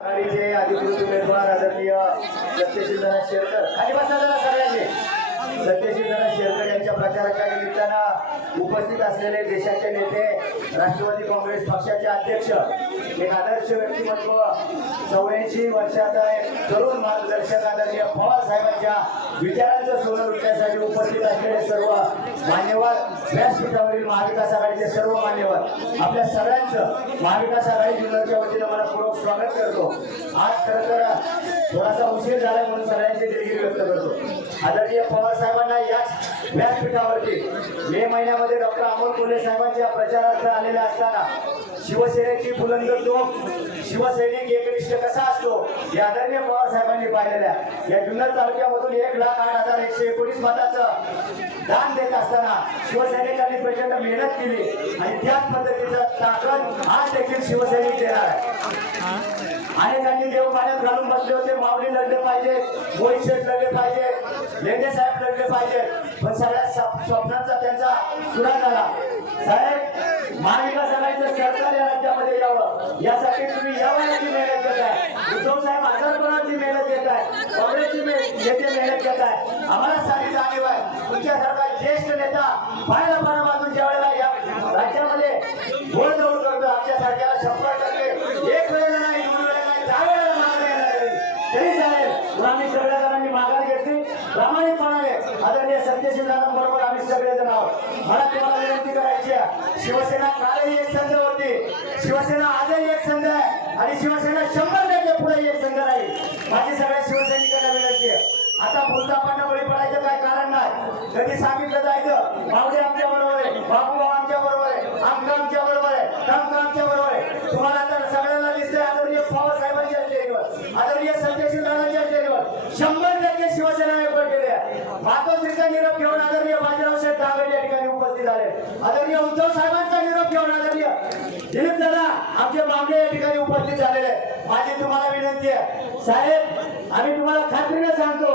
आघाडीचे अधिकृत उमेदवार आदरणीय सत्यशील शेरकर खाली बसा जरा सगळ्यांनी. सत्यशील शेरकर यांच्या प्रचाराच्या निमित्तानं उपस्थित असलेले देशाचे नेते, राष्ट्रवादी काँग्रेस पक्षाचे अध्यक्ष, एक आदर्श व्यक्तिमत्व, 84 वर्षाचा एक तरुण मार्गदर्शक आदरणीय पवार साहेबांच्या विचारांचं सोनं लुटण्यासाठी उपस्थित असलेले सर्व मान्यवर, व्यासपीठावरील महाविकास आघाडीचे सर्व मान्यवर, आपल्या सगळ्यांचं महाविकास आघाडी जुन्नरच्या वतीनं मनपूर्वक स्वागत करतो. आज खरं तर थोडासा उशीर झाला म्हणून सगळ्यांचे दिलगिरी व्यक्त करतो. आदरणीय पवार साहेबांना याच व्यासपीठावरती मे महिन्यामध्ये डॉक्टर अमोल कोल्हे साहेबांच्या प्रचारार्थ आलेले असताना शिवसेनेची बुलंद तोफ, शिवसैनिक एकनिष्ठ कसा असतो हे आदरणीय पवार साहेबांनी पाहिलेल्या या जुन्नर तालुक्यामधून 1,08,119 मताचं दान देत असताना शिवसैनिकांनी प्रचंड मेहनत केली आणि त्याच पद्धतीचं ताकद आज देखील शिवसैनिक देणार आहे. अनेकांनी देव पाण्यात घालून बसले होते, माऊली लढले पाहिजे, मोहित शेठ लढले पाहिजे, लेंडे साहेब लढले पाहिजे, पण सगळ्या स्वप्नांचा त्यांचा चुरा झाला. साहेब, महाविकास आघाडीचं सरकार या राज्यामध्ये यावं यासाठी तुम्ही या वयाची मेहनत घेत आहे. उद्धव साहेब आजारपणाची मेहनत घेत आहे, काँग्रेसची नेते मेहनत घेत आहे. आम्हाला सारी जाणीव आहे तुमच्यासारखा ज्येष्ठ नेता पायाला पाना बांधून ज्या वेळेला या राज्यामध्ये गोळ दौड करतो, आमच्यासारख्याला 100% एक वेळेला नाही, 2 वेळेला नाही, 10 वेळेला मागणी येणार तरी चालेल, पण आम्ही सगळ्या जणांनी माघार घेतली प्रामाणिकपणाने. आदरणीय सत्यशील दादांबरोबर आम्ही सगळेजण आहोत. मला तुम्हाला विनंती करायची आहे, शिवसेना कालही एक संघ होती, शिवसेना आजही एक संघ आहे आणि शिवसेना 100% पुढे एक संघ राहील. माझी सगळ्या शिवसैनिकांना विनंती आहे, आता भूलतापांना बळी पडायचं काय कारण नाही. कधी सांगितलं जायचं मावळे आमच्या बरोबर आहे, बाबूभाऊ आमच्या बरोबर आहे, आमका आमच्या बरोबर आहे, कामका आमच्या बरोबर आहे. तुम्हाला तर सगळ्यांना दिसतंय आदरणीय पवार साहेबांच्या चेहऱ्यावर, आदरणीय सत्यशील दादांच्या चेहऱ्यावर 100% शिवसेना एकत्र केली आहे. मातोश्रीचा निरोप घेऊन आदरणीय बाजीराव शेठ दांगडे या ठिकाणी उपस्थित झाले. आदरणीय उद्धव साहेबांचा निरोप घेऊन आदरणीय दिलीप दादा आमचे बांबडे या ठिकाणी उपस्थित झालेले. माझी तुम्हाला विनंती आहे साहेब, आम्ही तुम्हाला खात्रीने सांगतो,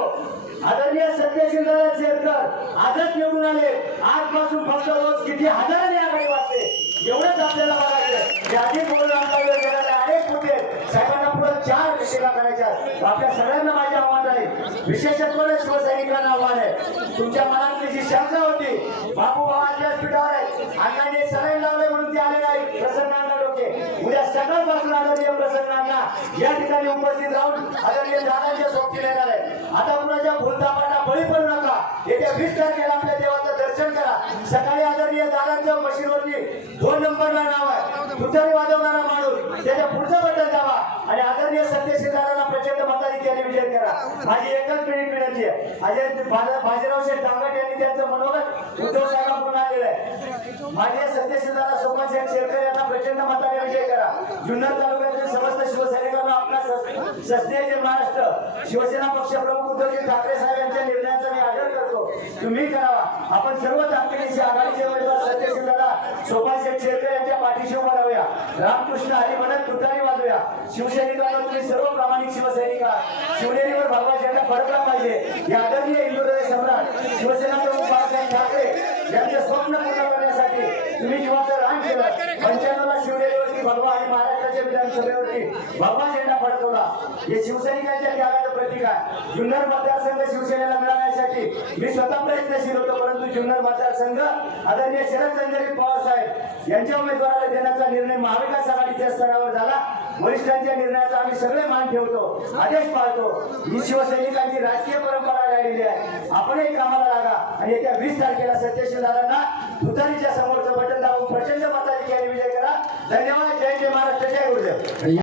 आदरणीय सत्यशील दादा शेरकर आजच निवडून आले, आजपासून फक्त रोज किती हजारांनी आघाडी वाटते एवढंच आपल्याला बघायचं. यादी बोलून आमचा वेळ गेलेला अनेक मुद्दे साहेबांना पुढे 4 सेवा करायच्या. आपल्या सगळ्यांना माझे आव्हान आहे, विशेषत्वाने शिवसैनिकांना आव्हान आहे, तुमच्या मनातली जी शंका होती बाबूभाऊ व्यासपीठावर आहे, अण्णांनी सलाईन लावले म्हणून ते आले नाही, प्रसन्नांना डोके उद्या सकाळपासून आदरणीय प्रसन्नांना या ठिकाणी उपस्थित राहून आदरणीय दादांच्या सोबती येणार आहे. आता कुणाच्या भूलतापांना बळी पडू नका. येत्या 20 तारखेला आपल्या देवाचं दर्शन करा. सकाळी आदरणीय दादांच्या मशीनवरती 2 नंबरला नाव आहे, तुतारी वाजवणारा माणूस, त्याच्या पुढचं बटन दाबा आणि आदरणीय सत्यशील दादांना प्रचंड मताधिक्याने विजय करा. माझी एकच मिनिट विनंती आहे, अजय बाजीराव शेठ दांगट यांनी त्यांचं मनोगत उद्धव साहेबांकडून आलेलं आहे. माझे सत्यशील दादा सोपान शेठ शेरकर यांना प्रचंड मताने विजय करा. जुन्नर तालुक्यातील समस्त शिवसैनिकांना आपला सस्नेह महाराष्ट्र शिवसेना पक्षप्रमुख उद्धवजी ठाकरे साहेब यांच्या निर्णयाचा मी आदर करतो. तुम्ही करावा. आपण सर्व ताकदीनिशी आघाडीचे उमेदवार सत्यशील दादा सोपान शेठ शेरकर यांच्या पाठीशी उभा राहूया. रामकृष्ण हरी म्हणत तुतारी वाजूया. शिवसैनिकांना तुम्ही सर्व प्रामाणिक शिवसैनिक आहात. शिवनेरीवर भगवा झेंडा फडकला पाहिजे. या आदरणीय हिंदुहृदय सम्राट शिवसेना प्रमुख बाळासाहेब ठाकरे यांचे स्वप्न पूर्ण करण्यासाठी तुम्ही जीवाचं रान केलं. 95 ला शिवनेरीवरती भगवा आणि महाराष्ट्राच्या विधानसभेवरती भगवा झेंडा फडकवला. हे शिवसैनिकांच्या त्यागाचं प्रतीक आहे. जुन्नर मतदारसंघ शिवसेनेला मिळवण्यासाठी मी स्वतः प्रयत्नशील होतो, परंतु जुन्नर मतदारसंघ आदरणीय शरदचंद्र पवार साहेब यांच्या उमेदवाराला देण्याचा निर्णय महाविकास आघाडीच्या स्तरावर झाला. वरिष्ठांच्या निर्णयाचा आम्ही सगळे मान ठेवतो, आदेश पाळतो. ही शिवसैनिकांची राजकीय परंपरा राहिलेली आहे. आपणही कामाला लागा आणि येत्या 20 तारखेला सत्यशील दादांना तुतारीच्या समोरचं बटन दाबून प्रचंड मताधिक्याने विजय करा. धन्यवाद. जय जय महाराष्ट्र, जय गुरुदेव.